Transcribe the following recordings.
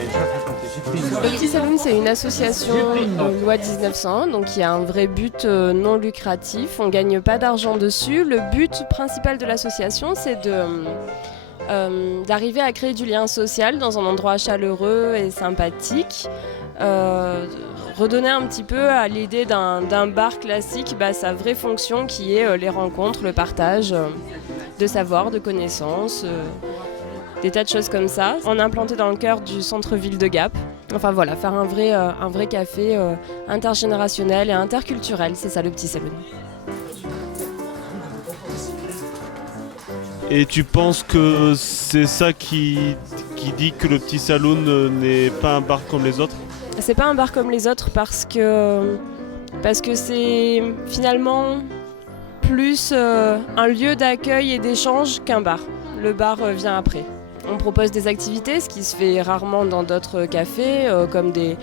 Le Petit Saloon, c'est une association loi 1901, donc qui a un vrai but non lucratif. On ne gagne pas d'argent dessus. Le but principal de l'association, c'est d'arriver à créer du lien social dans un endroit chaleureux et sympathique. Redonner un petit peu à l'idée d'un bar classique sa vraie fonction qui est les rencontres, le partage de savoir, de connaissances, des tas de choses comme ça. On est implanté dans le cœur du centre-ville de Gap. Enfin voilà, faire un vrai café intergénérationnel et interculturel, c'est ça le Petit Saloon. Et tu penses que c'est ça qui dit que le Petit Saloon n'est pas un bar comme les autres ? C'est pas un bar comme les autres parce que c'est finalement plus un lieu d'accueil et d'échange qu'un bar. Le bar vient après. On propose des activités, ce qui se fait rarement dans d'autres cafés, comme des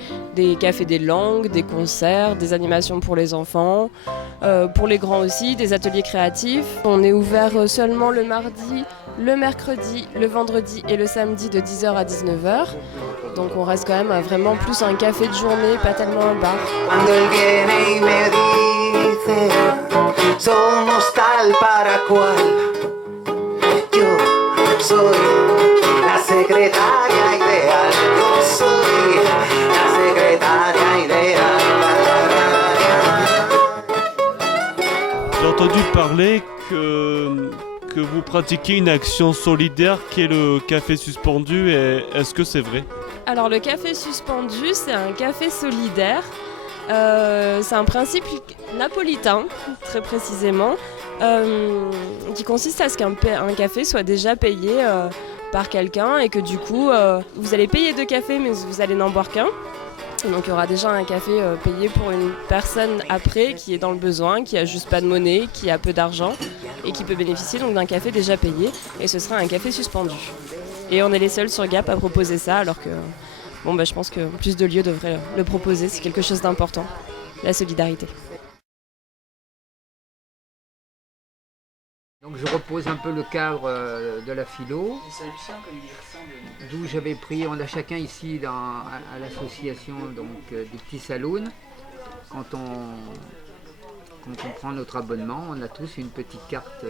cafés des langues, des concerts, des animations pour les enfants, pour les grands aussi, des ateliers créatifs. On est ouvert seulement le mardi, le mercredi, le vendredi et le samedi de 10h à 19h. Donc on reste quand même vraiment plus un café de journée, pas tellement un bar. J'ai entendu parler que vous pratiquez une action solidaire qui est le café suspendu. Et est-ce que c'est vrai ? Alors le café suspendu, c'est un café solidaire. C'est un principe napolitain, très précisément, qui consiste à ce qu'un café soit déjà payé par quelqu'un et que du coup, vous allez payer 2 cafés mais vous allez n'en boire qu'un. Donc il y aura déjà un café payé pour une personne après qui est dans le besoin, qui a juste pas de monnaie, qui a peu d'argent et qui peut bénéficier donc d'un café déjà payé et ce sera un café suspendu. Et on est les seuls sur Gap à proposer ça alors que je pense que plus de lieux devraient le proposer, c'est quelque chose d'important, la solidarité. Donc je repose un peu le cadre de la philo, d'où j'avais pris, on a chacun ici à l'association du Petit Saloon, quand on prend notre abonnement, on a tous une petite carte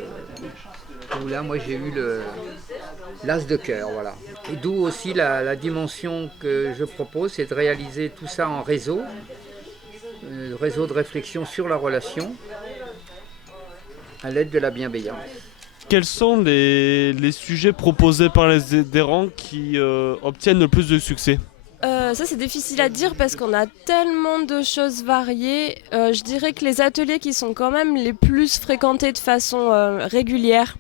où là moi j'ai eu l'as de cœur, voilà. Et d'où aussi la dimension que je propose, c'est de réaliser tout ça en réseau de réflexion sur la relation, à l'aide de la bienveillance. Quels sont les sujets proposés par les adhérents qui obtiennent le plus de succès ? Ça c'est difficile à dire parce qu'on a tellement de choses variées. Je dirais que les ateliers qui sont quand même les plus fréquentés de façon régulière,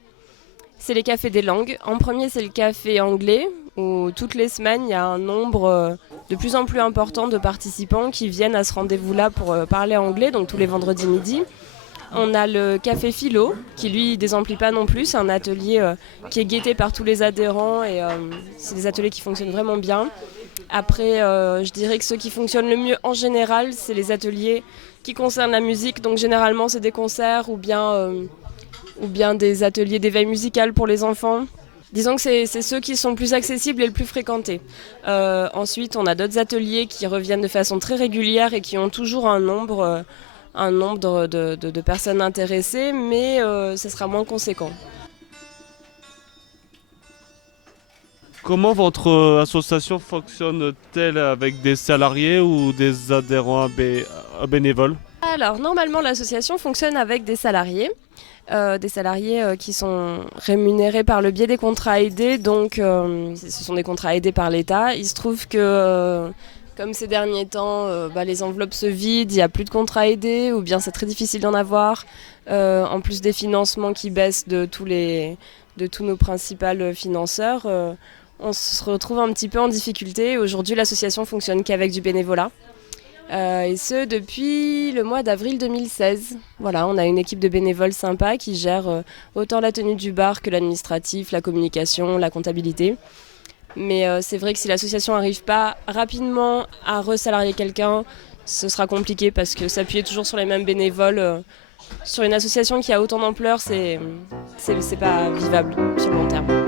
c'est les cafés des langues. En premier c'est le café anglais où toutes les semaines il y a un nombre de plus en plus important de participants qui viennent à ce rendez-vous-là pour parler anglais, donc tous les vendredis midi. On a le café philo, qui lui désemplit pas non plus, c'est un atelier qui est guetté par tous les adhérents et c'est des ateliers qui fonctionnent vraiment bien. Après, je dirais que ceux qui fonctionnent le mieux en général, c'est les ateliers qui concernent la musique, donc généralement c'est des concerts ou bien des ateliers d'éveil musical pour les enfants. Disons que c'est ceux qui sont plus accessibles et le plus fréquentés. Ensuite, on a d'autres ateliers qui reviennent de façon très régulière et qui ont toujours un nombre de personnes intéressées, mais ce sera moins conséquent. Comment votre association fonctionne-t-elle avec des salariés ou des adhérents bénévoles ? Alors, normalement, l'association fonctionne avec des salariés qui sont rémunérés par le biais des contrats aidés, donc ce sont des contrats aidés par l'État. Il se trouve que comme ces derniers temps, les enveloppes se vident, il n'y a plus de contrats aidés, ou bien c'est très difficile d'en avoir. En plus des financements qui baissent de tous nos principaux financeurs, on se retrouve un petit peu en difficulté. Aujourd'hui, l'association fonctionne qu'avec du bénévolat. Et ce, depuis le mois d'avril 2016. Voilà, on a une équipe de bénévoles sympa qui gère autant la tenue du bar que l'administratif, la communication, la comptabilité. Mais c'est vrai que si l'association n'arrive pas rapidement à resalarier quelqu'un, ce sera compliqué parce que s'appuyer toujours sur les mêmes bénévoles sur une association qui a autant d'ampleur, c'est pas vivable sur le long terme.